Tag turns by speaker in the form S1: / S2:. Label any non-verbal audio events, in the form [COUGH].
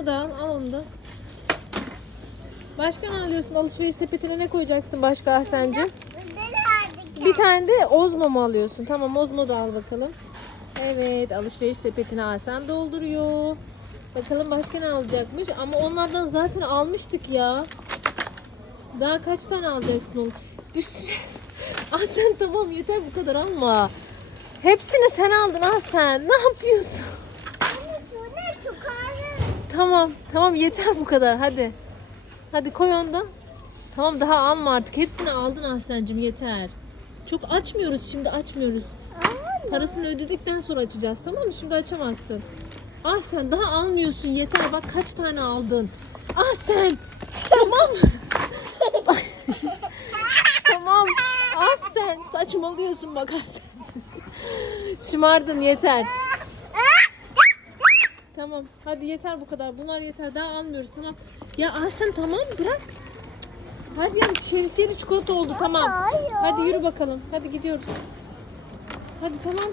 S1: Onu al, onu da. Başka ne alıyorsun? Alışveriş sepetine ne koyacaksın başka Ahsen'cim? Bir tane de ozmo mu alıyorsun? Tamam ozmo da al bakalım. Evet alışveriş sepetine Ahsen dolduruyor. Bakalım başka ne alacakmış? Ama onlardan zaten almıştık ya. Daha kaç tane alacaksın onu? Bir sürü. [LAUGHS] Ahsen tamam yeter bu kadar alma. Hepsini sen aldın Ahsen. Ne yapıyorsun? Tamam tamam yeter bu kadar hadi. Hadi koy onu da. Tamam daha alma artık. Hepsini aldın Ahsen'cim yeter. Çok açmıyoruz şimdi açmıyoruz. Parasını ödedikten sonra açacağız tamam mı? Şimdi açamazsın. Ah sen daha almıyorsun yeter bak kaç tane aldın. Ah sen tamam. [LAUGHS] tamam. Ah sen saçmalıyorsun bak ah sen. Şımardın yeter. Tamam hadi yeter bu kadar. Bunlar yeter daha almıyoruz tamam. Ya sen tamam bırak. Hadi ya şemsiyeli çikolata oldu tamam. Hadi yürü bakalım. Hadi gidiyoruz. Hadi tamam.